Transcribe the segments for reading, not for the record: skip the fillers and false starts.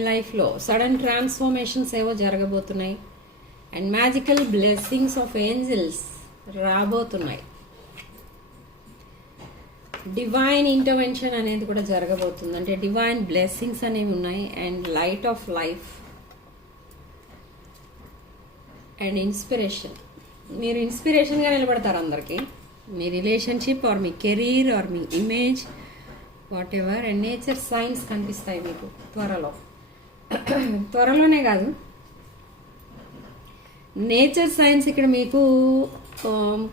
లైఫ్లో sudden transformations ఏవో జరగబోతున్నాయి and magical blessings of angels రాబోతున్నాయి. డివైన్ ఇంటర్వెన్షన్ అనేది కూడా జరగబోతుంది. అంటే డివైన్ బ్లెస్సింగ్స్ అనేవి ఉన్నాయి and light of life and inspiration. మీరు ఇన్స్పిరేషన్గా నిలబడతారు అందరికీ, మీ రిలేషన్షిప్ ఆర్ మీ కెరీర్ ఆర్ మీ image whatever. And nature signs కనిపిస్తాయి మీకు త్వరలోనే కాదు, నేచర్ సైన్స్ ఇక్కడ మీకు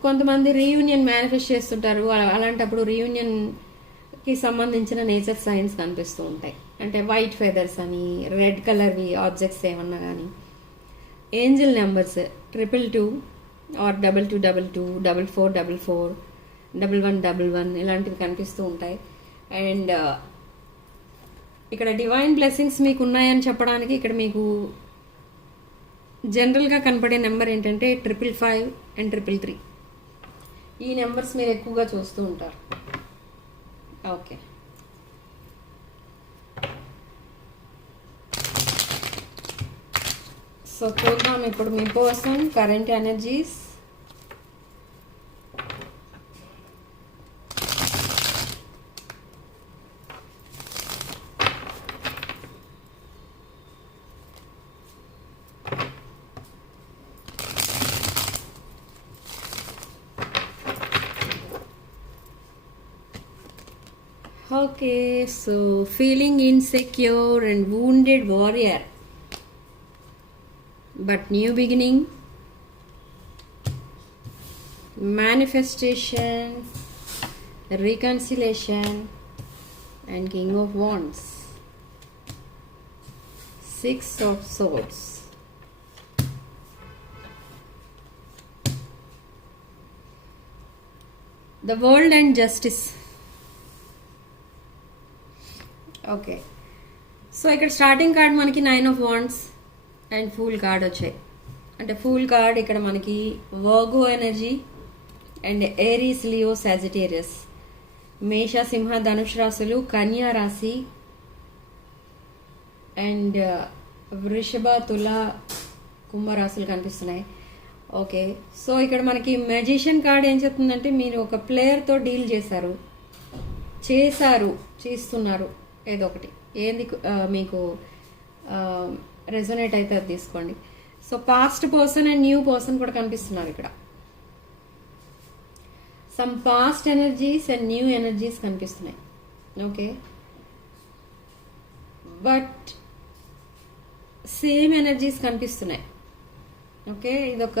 కొంతమంది రీయూనియన్ మేనిఫెస్ట్ చేస్తుంటారు. అలాంటప్పుడు రీయూనియన్కి సంబంధించిన నేచర్ సైన్స్ కనిపిస్తూ ఉంటాయి. అంటే వైట్ ఫెదర్స్ అని, రెడ్ కలర్వి ఆబ్జెక్ట్స్ ఏమన్నా కానీ, ఏంజల్ నెంబర్స్ 222 ఆర్ 2222 4444 1111 ఇలాంటివి కనిపిస్తూ ఉంటాయి. అండ్ ఇక్కడ డివైన్ బ్లెస్సింగ్స్ మీకు ఉన్నాయని చెప్పడానికి ఇక్కడ మీకు జనరల్గా కనపడే నెంబర్ ఏంటంటే 555 అండ్ 333. ఈ నెంబర్స్ మీరు ఎక్కువగా చూస్తూ ఉంటారు. ఓకే, సో చూద్దాం ఇప్పుడు మీ person current energies. Okay, so feeling insecure and wounded warrior, but new beginning, manifestation, reconciliation, and King of Wands, 6 of Swords. The world and justice. Okay, so ఇక్కడ starting card మనకి 9 of Wands and fool card వచ్చాయి. అంటే fool card ఇక్కడ మనకి Virgo energy and Aries, Leo, Sagittarius, మేష, సింహ, ధనుష్ రాశులు, కన్యా రాశి and వృషభ, తుల, కుంభరాశులు కనిపిస్తున్నాయి. ఓకే, సో ఇక్కడ మనకి మెజిషియన్ కార్డ్ ఏం చెప్తుందంటే మీరు ఒక ప్లేయర్తో డీల్ చేస్తున్నారు ఏదో ఒకటి, ఏంది మీకు రెజొనేట్ అయితే అది తీసుకోండి. So past person and new person కూడా కనిపిస్తున్నారు ఇక్కడ. Some past energies and new energies కనిపిస్తున్నాయి. ఓకే, బట్ సేమ్ ఎనర్జీస్ కనిపిస్తున్నాయి. ఓకే, ఇదొక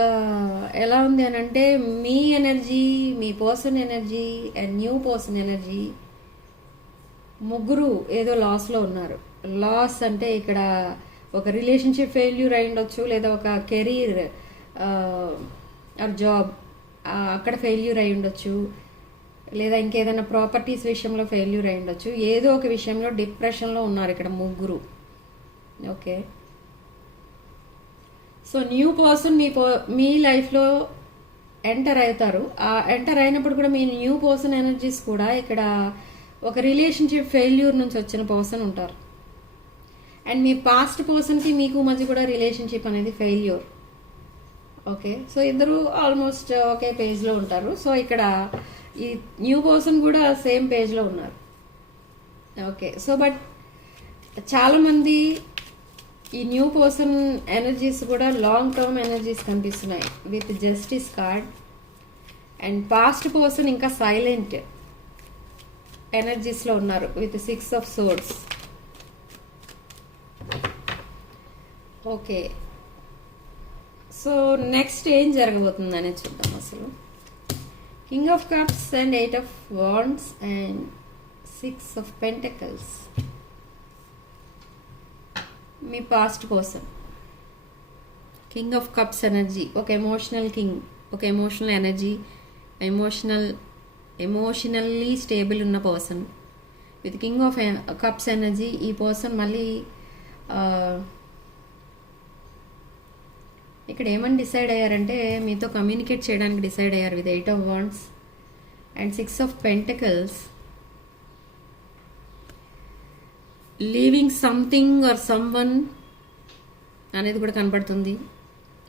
ఎలా ఉంది అని అంటే మీ ఎనర్జీ, మీ person energy and new person energy ముగ్గురు ఏదో లాస్లో ఉన్నారు. లాస్ అంటే ఇక్కడ ఒక రిలేషన్షిప్ ఫెయిల్యూర్ అయి ఉండొచ్చు, లేదా ఒక కెరీర్ ఆర్ జాబ్ అక్కడ ఫెయిల్యూర్ అయి ఉండొచ్చు, లేదా ఇంకేదైనా ప్రాపర్టీస్ విషయంలో ఫెయిల్యూర్ అయి ఉండొచ్చు. ఏదో ఒక విషయంలో డిప్రెషన్లో ఉన్నారు ఇక్కడ ముగ్గురు. ఓకే, సో న్యూ పర్సన్ మీ లైఫ్లో ఎంటర్ అవుతారు. ఆ ఎంటర్ అయినప్పుడు కూడా మీ న్యూ పర్సన్ ఎనర్జీస్ కూడా ఇక్కడ ఒక రిలేషన్షిప్ ఫెయిల్యూర్ నుంచి వచ్చిన పర్సన్ ఉంటారు. అండ్ మీ పాస్ట్ పర్సన్కి మీకు మధ్య కూడా రిలేషన్షిప్ అనేది ఫెయిల్యూర్. ఓకే, సో ఇద్దరు ఆల్మోస్ట్ ఒకే పేజ్లో ఉంటారు. సో ఇక్కడ ఈ న్యూ పర్సన్ కూడా సేమ్ పేజ్లో ఉన్నారు. ఓకే, సో బట్ చాలామంది ఈ న్యూ పర్సన్ ఎనర్జీస్ కూడా లాంగ్ టర్మ్ ఎనర్జీస్ కనిపిస్తున్నాయి with justice card. And past person ఇంకా సైలెంట్ ఎనర్జీస్లో ఉన్నారు with 6 of Swords. Okay, so next ఏం జరగబోతుంది అనేది చూద్దాం. అసలు king of cups and 8 of Wands and 6 of Pentacles. Me past person king of cups energy, ఒక emotional king, ఒక emotional energy, emotionally stable ఉన్న person with king of cups energy. ఈ person మళ్ళీ ఇక్కడ ఏమని డిసైడ్ అయ్యారంటే మీతో కమ్యూనికేట్ చేయడానికి డిసైడ్ అయ్యారు with 8 of Wands and 6 of Pentacles. Leaving something or someone అనేది కూడా కనపడుతుంది.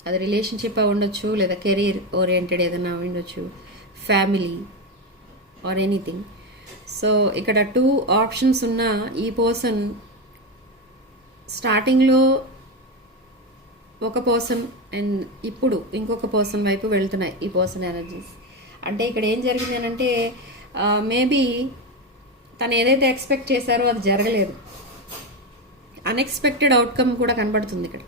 అది రిలేషన్షిప్ అయి ఉండొచ్చు, లేదా కెరీర్ ఓరియంటెడ్ ఏదైనా ఉండొచ్చు, ఫ్యామిలీ ఆర్ ఎనీథింగ్. సో ఇక్కడ 2 ఆప్షన్స్ ఉన్న ఈ పర్సన్ స్టార్టింగ్లో ఒక పర్సన్ అండ్ ఇప్పుడు ఇంకొక పర్సన్ వైపు వెళ్తున్నాయి ఈ పర్సన్ ఎనర్జీస్. అంటే ఇక్కడ ఏం జరిగింది అని అంటే మేబీ తను ఏదైతే ఎక్స్పెక్ట్ చేశారో అది జరగలేదు. అన్ఎక్స్పెక్టెడ్ అవుట్కమ్ కూడా కనబడుతుంది ఇక్కడ.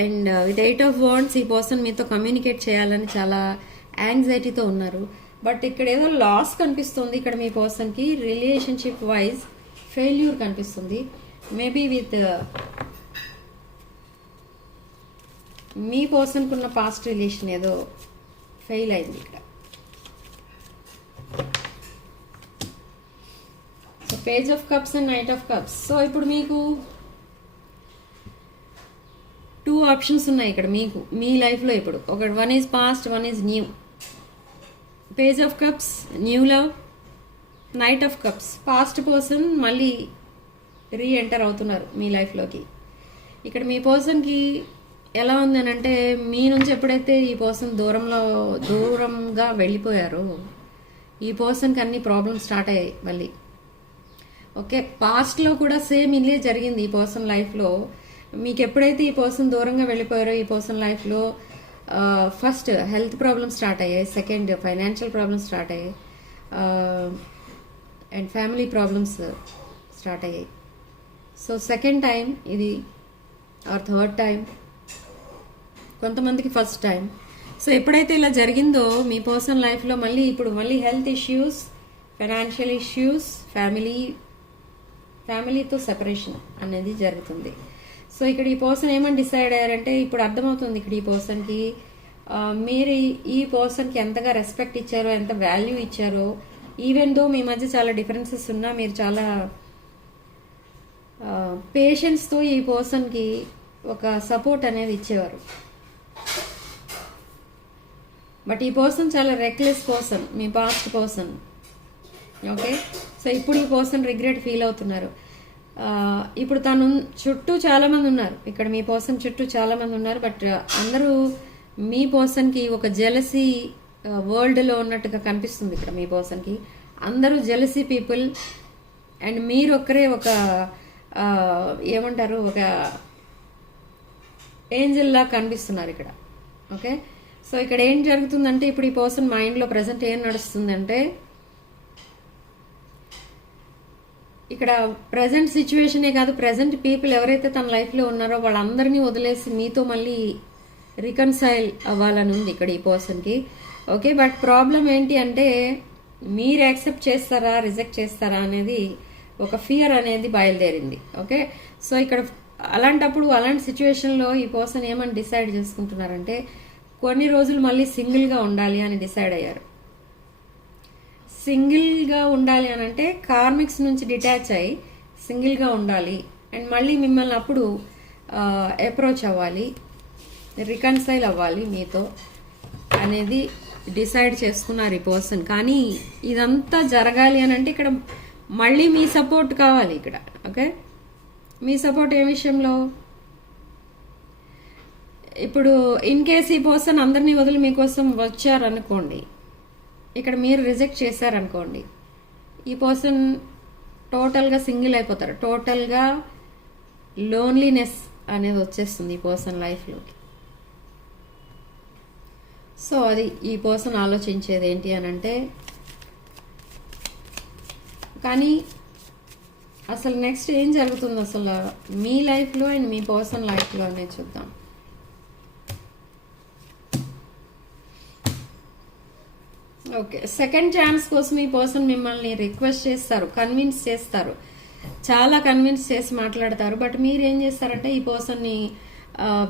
అండ్ విత్ 8 ఆఫ్ వాండ్స్ ఈ పర్సన్ మీతో కమ్యూనికేట్ చేయాలని చాలా యాంగ్జైటీతో ఉన్నారు. బట్ ఇక్కడ ఏదో లాస్ కనిపిస్తుంది ఇక్కడ మీ పర్సన్కి. రిలేషన్షిప్ వైజ్ ఫెయిల్యూర్ కనిపిస్తుంది. మేబీ విత్ మీ పర్సన్కి ఉన్న పాస్ట్ రిలేషన్ ఏదో ఫెయిల్ అయింది ఇక్కడ. So page of cups and knight of cups. So ఇప్పుడు మీకు 2 ఆప్షన్స్ ఉన్నాయి ఇక్కడ మీకు మీ లైఫ్లో. ఇప్పుడు ఒకటి 1 is past, 1 is new. Page of cups new love, knight of cups past person మళ్ళీ రీఎంటర్ అవుతున్నారు మీ లైఫ్లోకి. ఇక్కడ మీ పర్సన్కి ఎలా ఉందని అంటే మీ నుంచి ఎప్పుడైతే ఈ పర్సన్ దూరంగా వెళ్ళిపోయారో ఈ పర్సన్కి అన్ని ప్రాబ్లమ్స్ స్టార్ట్ అయ్యాయి మళ్ళీ. ఓకే, పాస్ట్లో కూడా సేమ్ ఇల్లే జరిగింది ఈ పర్సన్ లైఫ్లో. మీకు ఎప్పుడైతే ఈ పర్సన్ దూరంగా వెళ్ళిపోయారో ఈ పర్సన్ లైఫ్లో ఫస్ట్ హెల్త్ ప్రాబ్లమ్స్ స్టార్ట్ అయ్యాయి, సెకండ్ ఫైనాన్షియల్ ప్రాబ్లమ్స్ స్టార్ట్ అయ్యాయి, అండ్ ఫ్యామిలీ ప్రాబ్లమ్స్ స్టార్ట్ అయ్యాయి. సో సెకండ్ టైం ఇది ఆర్ థర్డ్ టైం, కొంతమందికి ఫస్ట్ టైం. సో ఎప్పుడైతే ఇలా జరిగిందో మీ పర్సనల్ లైఫ్లో మళ్ళీ హెల్త్ ఇష్యూస్, ఫైనాన్షియల్ ఇష్యూస్, ఫ్యామిలీతో సెపరేషన్ అనేది జరుగుతుంది. సో ఇక్కడ ఈ పర్సన్ ఏమని డిసైడ్ అయ్యారంటే ఇప్పుడు అర్థమవుతుంది ఇక్కడ ఈ పర్సన్కి మీరు ఈ పర్సన్కి ఎంతగా రెస్పెక్ట్ ఇచ్చారో, ఎంత వాల్యూ ఇచ్చారో. ఈవెన్ దో మీ మధ్య చాలా డిఫరెన్సెస్ ఉన్నా మీరు చాలా పేషెన్స్తో ఈ పర్సన్కి ఒక సపోర్ట్ అనేది ఇచ్చేవారు. బట్ ఈ పర్సన్ చాలా రెక్లెస్ పర్సన్, మీ పాస్ట్ పర్సన్. ఓకే, సో ఇప్పుడు ఈ పర్సన్ రిగ్రెట్ ఫీల్ అవుతున్నారు. ఇప్పుడు తను చుట్టూ చాలామంది ఉన్నారు ఇక్కడ మీ పర్సన్ చుట్టూ చాలామంది ఉన్నారు. బట్ అందరూ మీ పర్సన్కి ఒక జెలసీ వరల్డ్లో ఉన్నట్టుగా కనిపిస్తుంది ఇక్కడ మీ పర్సన్కి. అందరూ జెలసీ పీపుల్ అండ్ మీరు ఒక్కరే ఒక ఏమంటారు ఒక ఏంజల్లా కనిపిస్తున్నారు ఇక్కడ. ఓకే, సో ఇక్కడ ఏం జరుగుతుందంటే ఇప్పుడు ఈ పర్సన్ మైండ్లో ప్రజెంట్ ఏం నడుస్తుందంటే ఇక్కడ ప్రజెంట్ సిచ్యువేషనే కాదు, ప్రజెంట్ పీపుల్ ఎవరైతే తన లైఫ్లో ఉన్నారో వాళ్ళందరినీ వదిలేసి మీతో మళ్ళీ రికన్సైల్ అవ్వాలని ఉంది ఇక్కడ ఈ పర్సన్కి. ఓకే, బట్ ప్రాబ్లం ఏంటి అంటే మీరు యాక్సెప్ట్ చేస్తారా రిజెక్ట్ చేస్తారా అనేది ఒక ఫియర్ అనేది బయలుదేరింది. ఓకే, సో ఇక్కడ అలాంటి సిచ్యువేషన్లో ఈ పర్సన్ ఏమని డిసైడ్ చేసుకుంటున్నారంటే కొన్ని రోజులు మళ్ళీ సింగిల్గా ఉండాలి అని డిసైడ్ అయ్యారు. సింగిల్గా ఉండాలి అని అంటే కార్మిక్స్ నుంచి డిటాచ్ అయ్యి సింగిల్గా ఉండాలి అండ్ మళ్ళీ మిమ్మల్ని అప్పుడు అప్రోచ్ అవ్వాలి, రికన్సైల్ అవ్వాలి మీతో అనేది డిసైడ్ చేసుకున్నారు ఈ పర్సన్. కానీ ఇదంతా జరగాలి అని అంటే ఇక్కడ మళ్ళీ మీ సపోర్ట్ కావాలి ఇక్కడ. ఓకే, మీ సపోర్ట్ ఏ విషయంలో? ఇప్పుడు ఇన్ కేస్ ఈ పర్సన్ అందరినీ వదిలి మీకోసం వచ్చారనుకోండి, ఇక్కడ మీరు రిజెక్ట్ చేశారనుకోండి, ఈ పర్సన్ టోటల్గా సింగిల్ అయిపోతారు. టోటల్గా లోన్లీనెస్ అనేది వచ్చేస్తుంది ఈ పర్సన్ లైఫ్లోకి. సో అది ఈ పర్సన్ ఆలోచించేది ఏంటి అని అంటే కానీ అసలు నెక్స్ట్ ఏం జరుగుతుంది అసలు మీ లైఫ్లో అండ్ మీ పర్సన్ లైఫ్లో అనేది చూద్దాం. ఓకే, సెకండ్ ఛాన్స్ కోసం ఈ పర్సన్ మిమ్మల్ని రిక్వెస్ట్ చేస్తారు, కన్విన్స్ చేస్తారు, చాలా కన్విన్స్ చేసి మాట్లాడతారు. బట్ మీరు ఏం చేస్తారంటే ఈ పర్సన్ని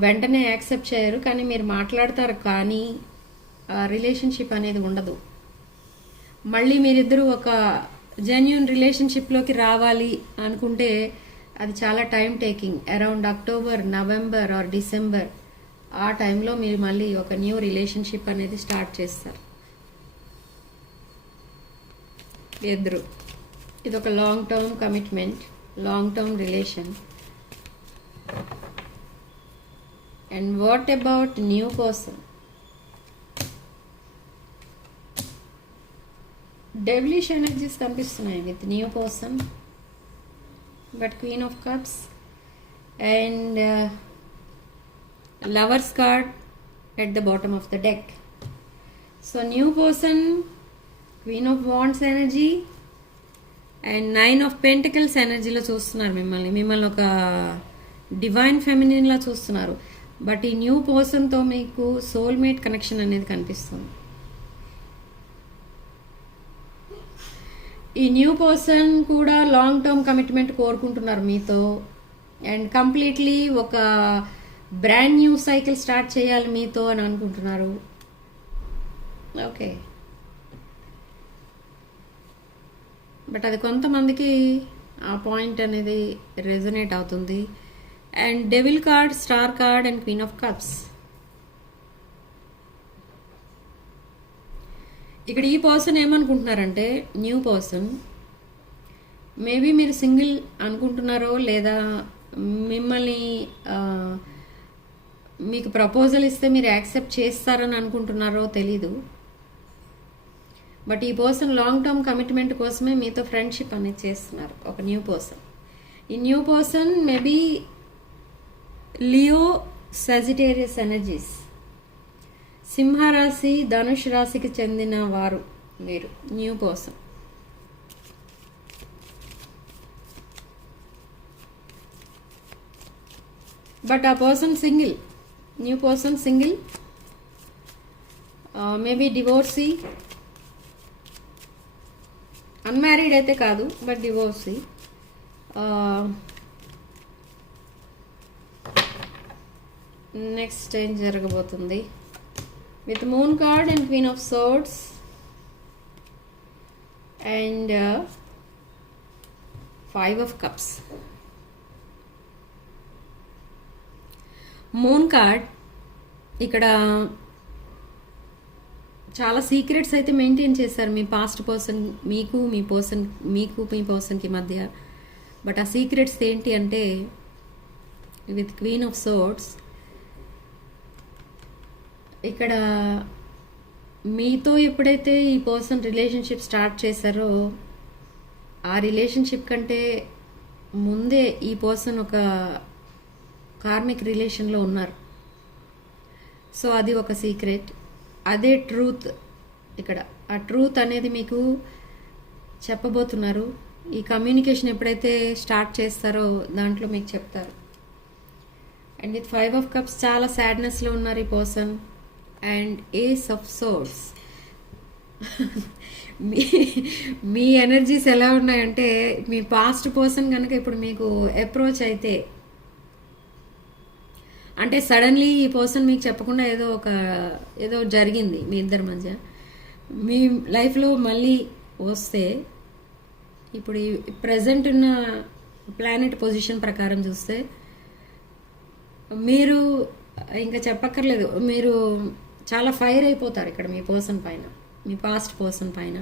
వెంటనే యాక్సెప్ట్ చేయరు, కానీ మీరు మాట్లాడతారు కానీ రిలేషన్షిప్ అనేది ఉండదు. మళ్ళీ మీరిద్దరూ ఒక జెన్యూన్ రిలేషన్షిప్లోకి రావాలి అనుకుంటే అది చాలా time taking. Around October, November are December ఆ టైంలో మీరు మళ్ళీ ఒక న్యూ రిలేషన్షిప్ అనేది స్టార్ట్ చేస్తారు ఇద్దరు. ఇది ఒక long term commitment. long term relation. And what about new person? Devilish energies కనిపిస్తున్నాయి with new person, but Queen of Cups and Lovers card at the bottom of the deck. So new person, Queen of Wands energy and Nine of Pentacles energy లో చూస్తున్నారు మిమ్మల్ని ఒక divine feminine లా చూస్తున్నారు. But ఈ new పర్సన్తో మీకు soulmate connection అనేది కనిపిస్తుంది. ఈ న్యూ పర్సన్ కూడా లాంగ్ టర్మ్ కమిట్మెంట్ కోరుకుంటున్నారు మీతో అండ్ కంప్లీట్లీ ఒక బ్రాండ్ న్యూ సైకిల్ స్టార్ట్ చేయాలి మీతో అని అనుకుంటున్నారు. ఓకే, బట్ అది కొంతమందికి ఆ పాయింట్ అనేది రెజొనేట్ అవుతుంది. And devil card, star card and queen of cups. ఇక్కడ ఈ పర్సన్ ఏమనుకుంటున్నారంటే న్యూ పర్సన్ మేబీ మీరు సింగిల్ అనుకుంటున్నారో లేదా మిమ్మల్ని మీకు ప్రపోజల్ ఇస్తే మీరు యాక్సెప్ట్ చేస్తారని అనుకుంటున్నారో తెలీదు. బట్ ఈ పర్సన్ లాంగ్ టర్మ్ కమిట్మెంట్ కోసమే మీతో ఫ్రెండ్షిప్ అనేది చేస్తున్నారు. ఒక న్యూ పర్సన్. ఈ new person maybe Leo, Sagittarius energies, సింహరాశి, ధనుష్ రాశికి చెందిన వారు మీరు న్యూ పర్సన్. బట్ ఆ person single, new person single, maybe divorcee, unmarried అయితే కాదు బట్ డివోర్సీ. నెక్స్ట్ ఏం జరగబోతుంది? With moon card and queen of swords and five of cups. Moon card ఇక్కడ చాలా సీక్రెట్స్ అయితే మెయింటైన్ చేశారు మీ పాస్ట్ పర్సన్ మీకు, మీ పర్సన్కి మధ్య. బట్ ఆ సీక్రెట్స్ ఏంటి అంటే విత్ క్వీన్ ఆఫ్ సోర్డ్స్ ఇక్కడ మీతో ఎప్పుడైతే ఈ పర్సన్ రిలేషన్షిప్ స్టార్ట్ చేశారో ఆ రిలేషన్షిప్ కంటే ముందే ఈ పర్సన్ ఒక కార్మిక్ రిలేషన్లో ఉన్నారు. సో అది ఒక సీక్రెట్, అదే ట్రూత్. ఇక్కడ ఆ ట్రూత్ అనేది మీకు చెప్పబోతున్నారు. ఈ కమ్యూనికేషన్ ఎప్పుడైతే స్టార్ట్ చేస్తారో దాంట్లో మీకు చెప్తారు. And with five of cups చాలా సాడ్నెస్లో ఉన్నారు ఈ person. And ace of swords. మీ ఎనర్జీస్ ఎలా ఉన్నాయంటే మీ పాస్ట్ పర్సన్ కనుక ఇప్పుడు మీకు అప్రోచ్ అయితే అంటే సడన్లీ ఈ పర్సన్ మీకు చెప్పకుండా ఏదో జరిగింది మీ ఇద్దరి మధ్య, మీ లైఫ్లో మళ్ళీ వస్తే ఇప్పుడు ఈ ప్రజెంట్ ఉన్న ప్లానెట్ పొజిషన్ ప్రకారం చూస్తే మీరు ఇంకా చెప్పక్కర్లేదు, మీరు చాలా ఫైర్ అయిపోతారు ఇక్కడ మీ పర్సన్ పైన, మీ పాస్ట్ పర్సన్ పైన.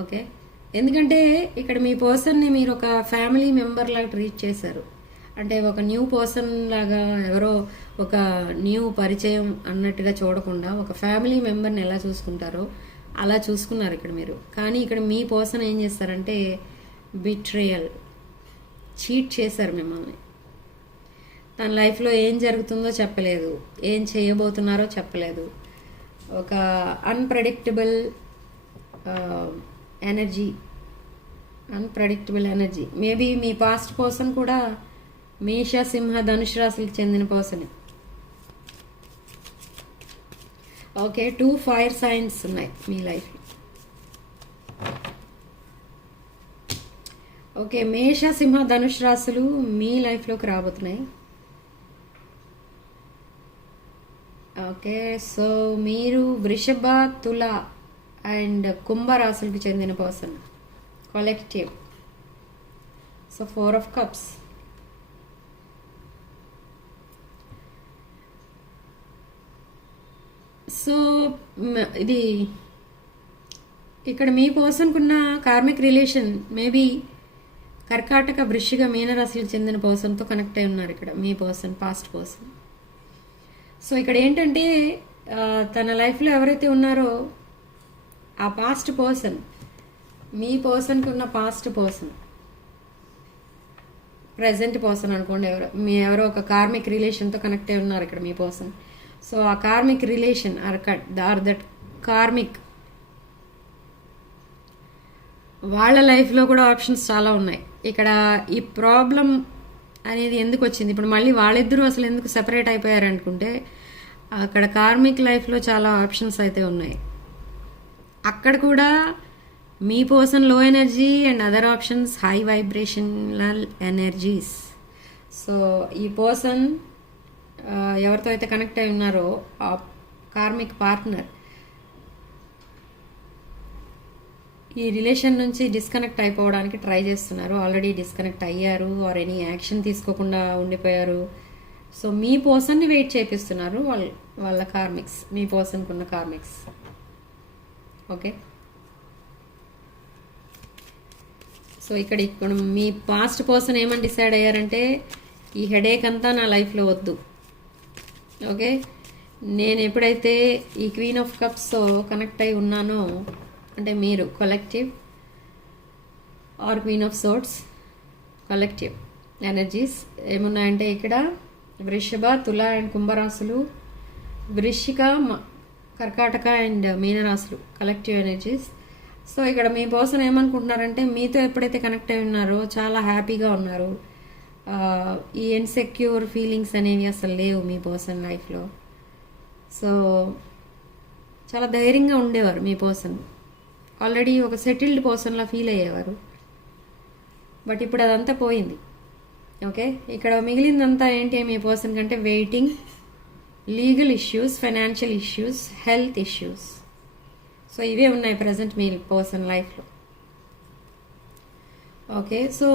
ఓకే, ఎందుకంటే ఇక్కడ మీ పర్సన్ని మీరు ఒక ఫ్యామిలీ మెంబర్ లాగా ట్రీట్ చేశారు. అంటే ఒక న్యూ పర్సన్ లాగా ఎవరో ఒక న్యూ పరిచయం అన్నట్టుగా చూడకుండా ఒక ఫ్యామిలీ మెంబర్ని ఎలా చూసుకుంటారో అలా చూసుకున్నారు ఇక్కడ మీరు. కానీ ఇక్కడ మీ పర్సన్ ఏం చేస్తారంటే బిట్రేయల్, చీట్ చేశారు మిమ్మల్ని. తన లైఫ్లో ఏం జరుగుతుందో చెప్పలేదు, ఏం చేయబోతున్నారో చెప్పలేదు. ఒక అన్ప్రెడిక్టబుల్ ఎనర్జీ. మేబీ మీ పాస్ట్ పర్సన్ కూడా మేష, సింహ, ధనుష్ రాశులకు చెందిన పర్సనే. ఓకే, 2 ఫైర్ సైన్స్ ఉన్నాయి మీ లైఫ్లో. ఓకే, మేష, సింహ, ధనుష్ రాశులు మీ లైఫ్లోకి రాబోతున్నాయి. ఓకే, సో మీరు వృషభ, తుల అండ్ కుంభ రాశులకు చెందిన person collective. So 4 of cups. So ఇది ఇక్కడ మీ పర్సన్కున్న కార్మిక్ రిలేషన్ మేబీ కర్కాటక వృశ్చిక మీనరాశులకు చెందిన పర్సన్తో కనెక్ట్ అయి ఉన్నారు ఇక్కడ మీ పర్సన్, పాస్ట్ పర్సన్. సో ఇక్కడ ఏంటంటే తన లైఫ్లో ఎవరైతే ఉన్నారో ఆ పాస్ట్ పర్సన్, మీ పర్సన్కి ఉన్న పాస్ట్ పర్సన్, ప్రజెంట్ పర్సన్ అనుకోండి, ఎవరో ఒక కార్మిక్ రిలేషన్తో కనెక్ట్ అయి ఉన్నారు ఇక్కడ మీ పర్సన్. సో ఆ karmic relation or that karmic వాళ్ళ లైఫ్లో కూడా ఆప్షన్స్ చాలా ఉన్నాయి. ఇక్కడ ఈ ప్రాబ్లం అనేది ఎందుకు వచ్చింది, ఇప్పుడు మళ్ళీ వాళ్ళిద్దరూ అసలు ఎందుకు సెపరేట్ అయిపోయారు అనుకుంటే అక్కడ కార్మిక్ లైఫ్లో చాలా ఆప్షన్స్ అయితే ఉన్నాయి. అక్కడ కూడా మీ పర్సన్ లో energy and other options high vibrational energies. So ఈ పర్సన్ ఎవరితో అయితే కనెక్ట్ అయి ఉన్నారో ఆ కార్మిక్ పార్ట్నర్ ఈ రిలేషన్ నుంచి డిస్కనెక్ట్ అయిపోవడానికి ట్రై చేస్తున్నారు. ఆల్రెడీ డిస్కనెక్ట్ అయ్యారు ఆర్ ఎనీ యాక్షన్ తీసుకోకుండా ఉండిపోయారు. సో మీ పర్సన్ని వెయిట్ చేపిస్తున్నారు వాళ్ళ కార్మిక్స్, మీ పర్సన్కి ఉన్న కార్మిక్స్. ఓకే, సో ఇక్కడ మీ పాస్ట్ పర్సన్ ఏమని డిసైడ్ అయ్యారంటే ఈ హెడేక్ అంతా నా లైఫ్లో వద్దు. ఓకే, నేను ఎప్పుడైతే ఈ క్వీన్ ఆఫ్ కప్స్తో కనెక్ట్ అయి ఉన్నానో, అంటే మీరు collective or queen of swords collective energies ఏమున్నాయంటే ఇక్కడ వృషభ, తుల అండ్ కుంభరాశులు, వృశ్చిక, కర్కాటక అండ్ మీనరాశులు కలెక్టివ్ ఎనర్జీస్. సో ఇక్కడ మీ పర్సన్ ఏమనుకుంటున్నారంటే మీతో ఎప్పుడైతే కనెక్ట్ అయి ఉన్నారో చాలా హ్యాపీగా ఉన్నారు. ఈ ఇన్సెక్యూర్ ఫీలింగ్స్ అనేవి అసలు లేవు మీ పర్సన్ లైఫ్లో. సో చాలా ధైర్యంగా ఉండేవారు మీ పర్సన్. ఆల్రెడీ ఒక సెటిల్డ్ పర్సన్లా ఫీల్ అయ్యేవారు. బట్ ఇప్పుడు అదంతా పోయింది. ఓకే, ఇక్కడ మిగిలిందంతా ఏంటి మీ పర్సన్ కంటే waiting, legal issues, financial issues, health issues. So ఇవే ఉన్నాయి ప్రజెంట్ మీ పర్సన్ లైఫ్లో. ఓకే, సో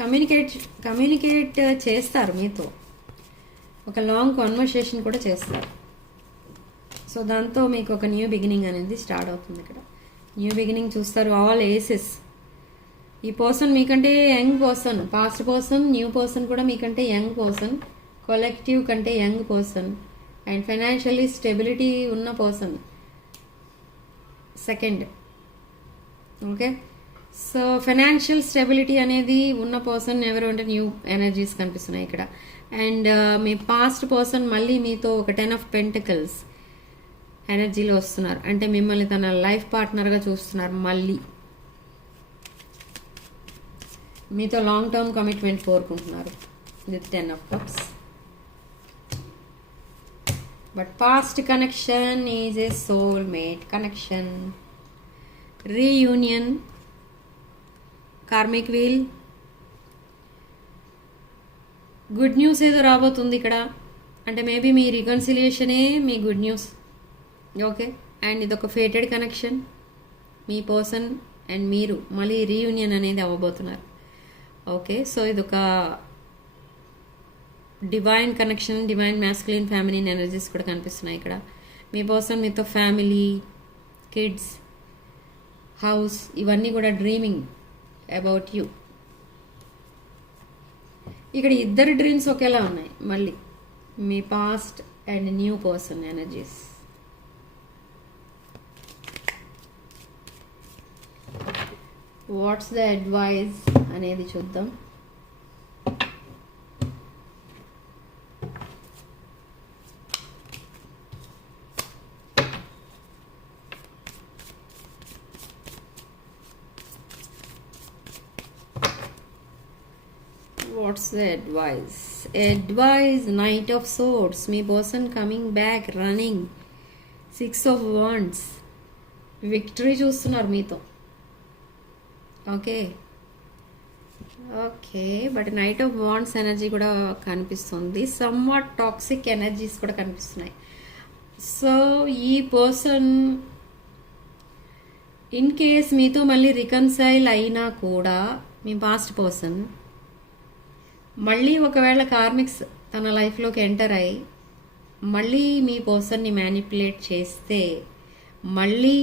కమ్యూనికేట్ చేస్తారు మీతో, ఒక లాంగ్ కాన్వర్సేషన్ కూడా చేస్తారు. సో దాంతో మీకు ఒక న్యూ బిగినింగ్ అనేది స్టార్ట్ అవుతుంది. ఇక్కడ న్యూ బిగినింగ్ చూస్తారు. All aces. ఈ పర్సన్ మీకంటే young person, past person, new person కూడా మీకంటే యంగ్ పర్సన్, కలెక్టివ్ కంటే young person and financially stability ఉన్న person second. Okay, so financial stability అనేది ఉన్న పర్సన్ ఎవరు అంటే న్యూ ఎనర్జీస్ కనిపిస్తున్నాయి ఇక్కడ. అండ్ మీ పాస్ట్ పర్సన్ మళ్ళీ మీతో ఒక 10 of Pentacles ఎనర్జీలో వస్తున్నారు. అంటే మిమ్మల్ని తన లైఫ్ పార్ట్నర్గా చూస్తున్నారు. మళ్ళీ మీతో లాంగ్ టర్మ్ కమిట్మెంట్ కోరుకుంటున్నారు with 10 of Cups. But past connection is a soulmate connection, reunion, karmic wheel, good news ఏదో రాబోతుంది ఇక్కడ. అంటే మేబీ మీ రికన్సిలియేషనే మీ గుడ్ న్యూస్. ఓకే, అండ్ ఇదొక ఫేటెడ్ కనెక్షన్. మీ పర్సన్ అండ్ మీరు మళ్ళీ రీయూనియన్ అనేది అవ్వబోతున్నారు. ఓకే, సో ఇదొక divine connection, divine masculine feminine energies కూడా కనిపిస్తున్నాయి ఇక్కడ. మీ పర్సన్ మీతో ఫ్యామిలీ, కిడ్స్, హౌస్ ఇవన్నీ కూడా డ్రీమింగ్ అబౌట్ యూ. ఇక్కడ ఇద్దరు డ్రీమ్స్ ఒకేలా ఉన్నాయి మళ్ళీ మీ past and new person energies. What's the advice అనేది చూద్దాం. What's the advice? Advice, Knight of Swords. మీ person coming back, running, 6 of Wands. Victory చూస్తున్నారు మీతో. Okay okay, but knight of wands energy కూడా కనిపిస్తుంది. సమ్వాట్ టాక్సిక్ ఎనర్జీస్ కూడా కనిపిస్తున్నాయి. So ఈ పర్సన్ ఇన్ కేస్ మీతో మళ్ళీ రికన్సైల్ అయినా కూడా మీ పాస్ట్ పర్సన్ మళ్ళీ ఒకవేళ కార్మిక్స్ తన లైఫ్లోకి ఎంటర్ అయ్యి మళ్ళీ మీ పర్సన్ని మ్యానిపులేట్ చేస్తే మళ్ళీ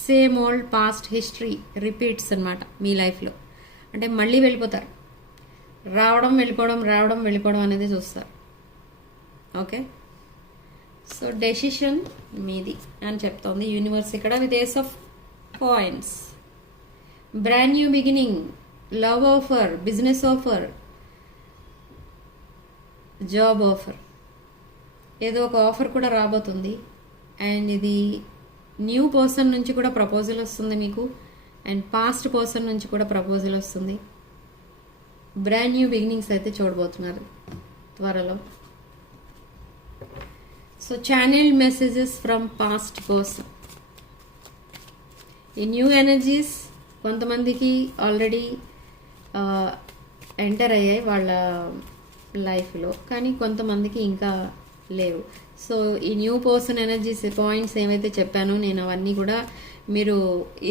same old past history repeats అన్నమాట మీ లైఫ్లో. అంటే మళ్ళీ వెళ్ళిపోతారు, రావడం వెళ్ళిపోవడం అనేది చూస్తారు. ఓకే, సో డెసిషన్ మీది అని చెప్తోంది యూనివర్స్ ఇక్కడ with ace of coins. Brand new beginning, love offer, business offer, job offer, ఏదో ఒక ఆఫర్ కూడా రాబోతుంది. అండ్ ఇది న్యూ పర్సన్ నుంచి కూడా ప్రపోజల్ వస్తుంది మీకు, అండ్ పాస్ట్ పర్సన్ నుంచి కూడా ప్రపోజల్ వస్తుంది. బ్రాండ్ న్యూ బిగినింగ్స్ అయితే చూడబోతున్నారు త్వరలో. So channel messages from past person. ఈ న్యూ ఎనర్జీస్ కొంతమందికి ఆల్రెడీ ఎంటర్ అయ్యాయి వాళ్ళ లైఫ్లో, కానీ కొంతమందికి ఇంకా లేవు. సో ఈ న్యూ పర్సన్ ఎనర్జీస్ పాయింట్స్ ఏవైతే చెప్పానో నేను అవన్నీ కూడా మీరు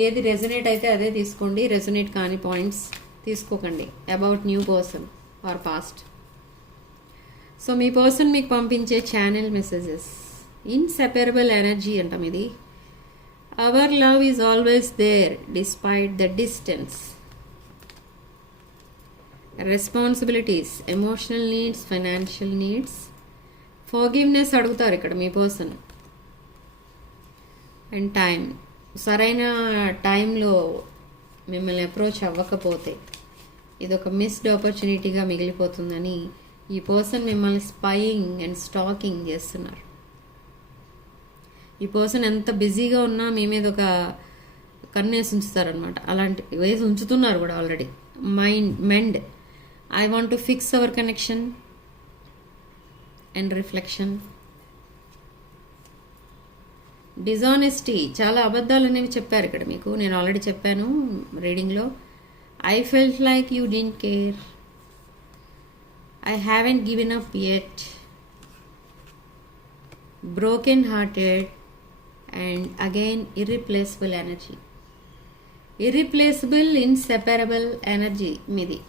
ఏది రెజొనేట్ అయితే అదే తీసుకోండి, రెజొనేట్ కాని పాయింట్స్ తీసుకోకండి about new person or past. So మీ పర్సన్ మీకు పంపించే ఛానల్ మెసేజెస్, ఇన్సెపరబుల్ ఎనర్జీ అంటాం ఇది. Our love is always there despite the distance. Responsibilities, emotional needs, financial needs, forgiveness అడుగుతారు ఇక్కడ మీ పర్సన్. అండ్ టైం, సరైన టైంలో మిమ్మల్ని అప్రోచ్ అవ్వకపోతే ఇదొక మిస్డ్ ఆపర్చునిటీగా మిగిలిపోతుందని ఈ పర్సన్ మిమ్మల్ని స్పైయింగ్ అండ్ స్టాకింగ్ చేస్తున్నారు. ఈ పర్సన్ ఎంత బిజీగా ఉన్నా మీ మీద ఒక కన్నేసి ఉంచుతారనమాట. అలాంటి వేసి ఉంచుతున్నారు కూడా already. Mend, I want to fix our connection and reflection. Dishonesty, చాలా అబద్ధాలు అనేవి చెప్పారు ఇక్కడ మీకు. నేను ఆల్రెడీ చెప్పాను రీడింగ్లో. I felt like you didn't care, I haven't given up yet, broken hearted, and again irreplaceable energy. Irreplaceable, inseparable energy మీది.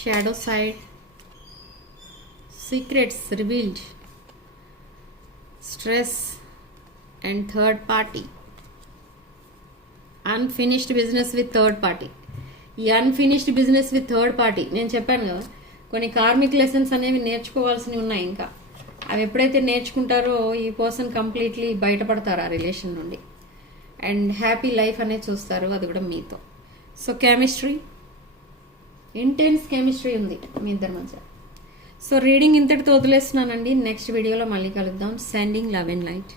Shadow side, secrets revealed, stress and third party. Unfinished business with third party. ఈ unfinished business with third party నేను చెప్పాను కదా, కొన్ని karmic lessons అనేవి నేర్చుకోవాల్సినవి ఉన్నాయి ఇంకా. అవి ఎప్పుడైతే నేర్చుకుంటారో ఈ పర్సన్ కంప్లీట్లీ బయటపడతారు ఆ రిలేషన్ నుండి అండ్ హ్యాపీ లైఫ్ అనేది చూస్తారు, అది కూడా మీతో. సో కెమిస్ట్రీ, ఇంటెన్స్ కెమిస్ట్రీ ఉంది మీ ఇద్దరి మధ్య. సో రీడింగ్ ఇంతటితో వదిలేస్తున్నానండి. నెక్స్ట్ వీడియోలో మళ్ళీ కలుద్దాం. Sending love and light.